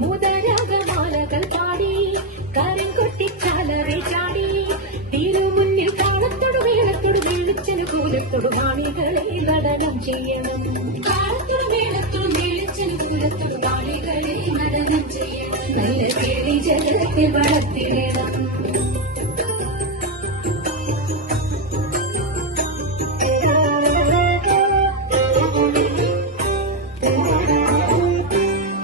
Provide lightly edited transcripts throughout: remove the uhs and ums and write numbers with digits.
മുതരാഗമാലകൾ പാടി കാരം കൊട്ടിച്ചാലറി ചാടി തിരുമുന്നിൽ കാലത്തോട് വേളത്തോട് വീളിച്ചന് കൂലത്തോട് വാണികളെ നടനം ചെയ്യണം. കാലത്തോട് വേളത്തോട് വീളിച്ചന് കൂലത്തോട് വാണികളെ നടനം ചെയ്യണം. നല്ല കേളി ജലത്തിൽ വളർത്തിടണം.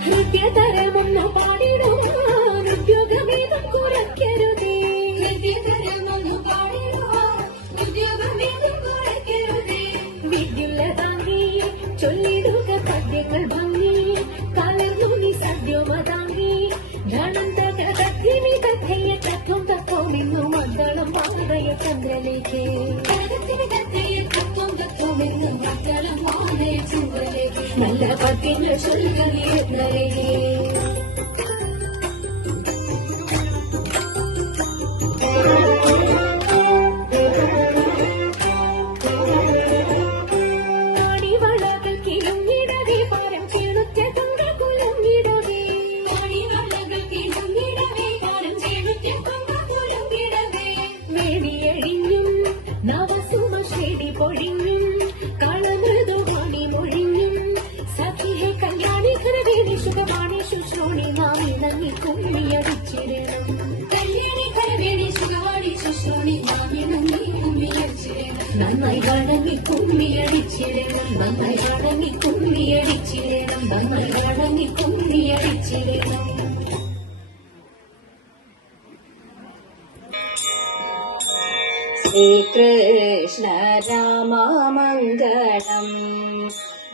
ഹൃദയതരമൊന്നു പാടിടുവാൻ ഉദ്യോഗമേതും കുറയ്ക്കരുതേ. ഹൃദയതരമൊന്നു പാടിടുവാൻ ഉദ്യോഗമേതും കുറയ്ക്കരുതേ. വിദ്യുല്ല താങ്ങി ചൊല്ലിടുക പദ്യങ്ങൾ ഭംഗി കലർന്നു നീ സദ്യോമ താങ്ങി ധനന്തക കഥിനി കഥയ തത്വം തത്വമെന്നു മംഗളം വാഴയ ചന്ദ്രലേക്ക്. കഥയ തത്വം തത്വമെന്നു മംഗളം വാഴയ ചന്ദ്രലേക്ക്. നല്ല പദ്യങ്ങൾ ചൊല്ലുകയേ. കാണിവളകൾ കിളുങ്ങിടവേ പാരം കേളുറ്റ തുങ്ക കുലുങ്ങിടവേ. കാണിവളകൾ കിളുങ്ങിടവേ പാരം കേളുറ്റ തുങ്ക കുലുങ്ങിടവേ. വേണിയഴിഞ്ഞും നവസുമ ഷേടി പൊഴിഞ്ഞും കളമൃദുവാണി മൊഴിഞ്ഞും സഖിഹെ കല്യാണി ഖരവേണി സുഖവാണി ശുശ്രൂണി മാമിണങ്ങി കുമ്മിയടിച്ചിടണം. കല്യാണി ഖരവേണി സുഖവാണി ശുശ്രൂണി മാമിണങ്ങി കുമ്മിയടിച്ചിടണം. നന്നായി വണങ്ങി കുമ്മിയടിച്ചിടണം. നന്നായി വണങ്ങി കുമ്മിയടിച്ചിടണം. നന്നായി വണങ്ങി കുമ്മിയടിച്ചിടണം. ശ്രീകൃഷ്ണ രാമ മംഗളം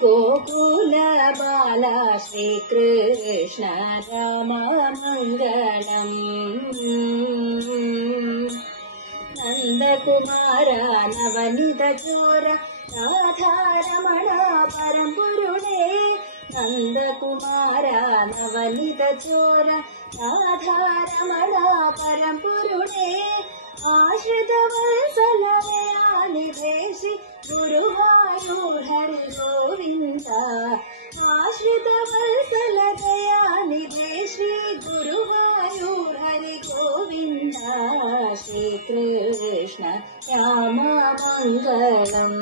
ഗോകുല ബാല ശ്രീകൃഷ്ണ രാമ മംഗളം. നന്ദകുമാര നവനിത ചോര രാധാരമണ പരമ്പൊരുളേ. നന്ദകുമാര നവനിത ചോര രാധാരമണ പരമ്പൊരുളേ. ആശ്രിതവത്സലയാനിദേശി ഗുരുവായൂർ ഹരി ഗോവിന്ദ. ആശ്രിതവത്സലയാനിദേശി ഗുരുവായൂർ ഹരി ഗോവിന്ദ. ശ്രീകൃഷ്ണ രാമ മംഗളം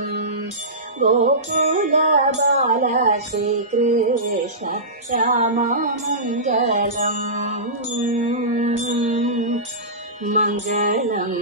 ഗോകുല ബാല ശ്രീകൃഷ്ണ രാമ മംഗളം. മംഗളം.